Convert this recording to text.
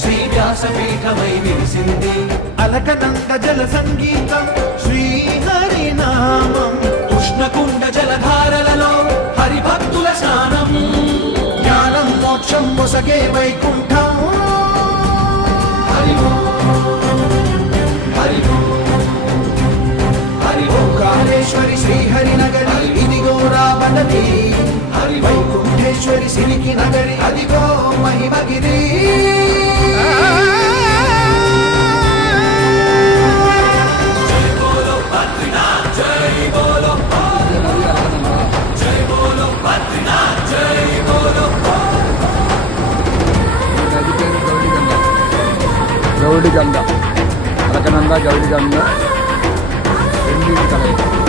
శ్రీ వ్యాసపీఠమై నిలిసింది. అలకనంద జల సంగీతం శ్రీహరినామం, ఉష్ణకుండ జలధారలలో హరిభక్తుల స్నానం, జ్ఞానం మోక్షం మొసగే వైకుంఠం. హరి హరి హరి ఓంకారేశ్వరి శ్రీహరి నగరి ఇదిగో రావణది, హరి వైకుంఠేశ్వరి సిరికి నగరి అదిగో మహిమగిరి. గౌడిగంగ, అలకనంద గౌడిగంగ రెండింటి కలయిక.